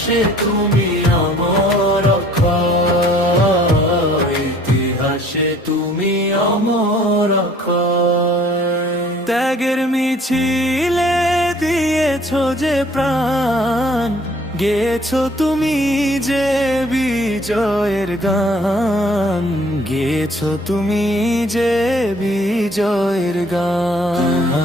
ইতিহাসে তুমি অমর অক্ষয়, ইতিহাসে তুমি অমর অক্ষয়। ত্যাগের মিছিলে দিয়েছো যে প্রাণ, গেছো তুমি যে বিজয়ের গান, গেছো তুমি যে বিজয়ের গান।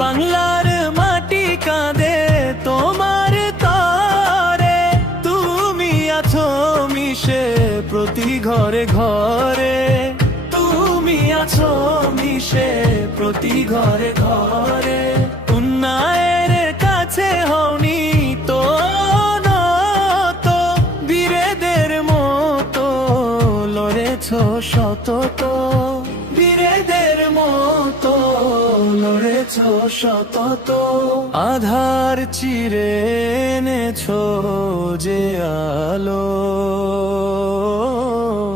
বাংলার মাটি কাঁদে তোমার তরে, তুমি আছো মিশে প্রতি ঘরে ঘরে, তুমি আছো মিশে প্রতি ঘরে ঘরে। উন্নয়নের কাছে হওনি তো নত, বীরেদের মতো লড়েছো শতত, বীরেদের মতো লড়েছো শতত। আধার চিরে এনেছো যে আলো,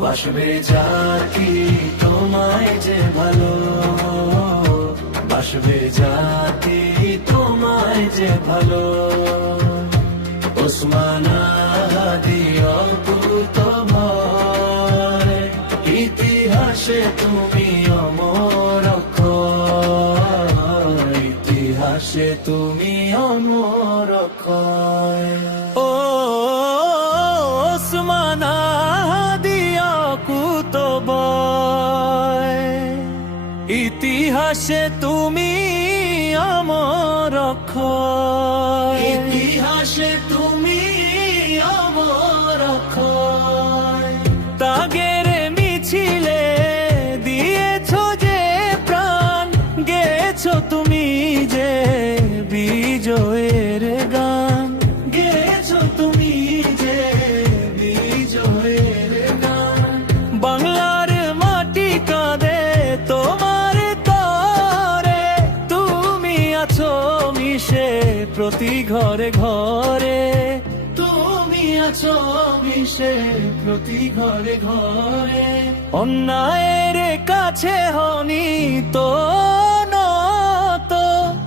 বাসবে জাতি তোমায় যে ভালো, বাসবে জাতি তোমায় যে ভালো। ওসমান হাদি অকুতোভয়, ইতিহাসে তুমি অমর অক্ষয়, ইতিহাসে তুমি অমর অক্ষয়। ও ওসমান হাদি অকুতোভয়, ইতিহাসে তুমি অমর অক্ষয়, ইতিহাসে তুমি অমর অক্ষয়। ত্যাগের মিছিলে দিয়েছো যে প্রাণ, গেছো তুমি যে বিজয়ের গান, গেছো তুমি যে বিজয়ের গান। বাংলার মাটি কাঁদে তোমার তরে, তুমি আছো মিশে প্রতি ঘরে ঘরে, তুমি আছো মিশে প্রতি ঘরে ঘরে। অন্যায়ের কাছে হনি তো নত,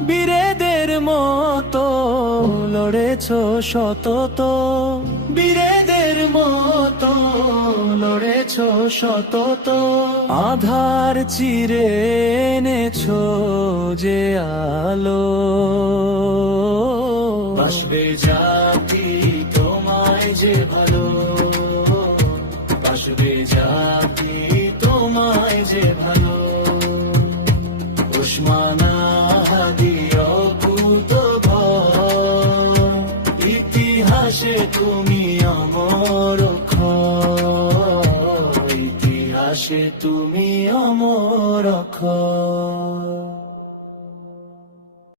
বীরেদের মতো লড়েছো শতত, বীরেদের মতো লড়েছো শতত। আধার চিরে এনেছো যে আলো, বাসবে জাতি তোমায় যে ভালো, বাসবে জাতি তোমায় যে ভালো। ওসমান হাদি অকুতোভয়, ইতিহাসে তুমি অমর অক্ষয়, ইতিহাসে তুমি অমর অক্ষয়।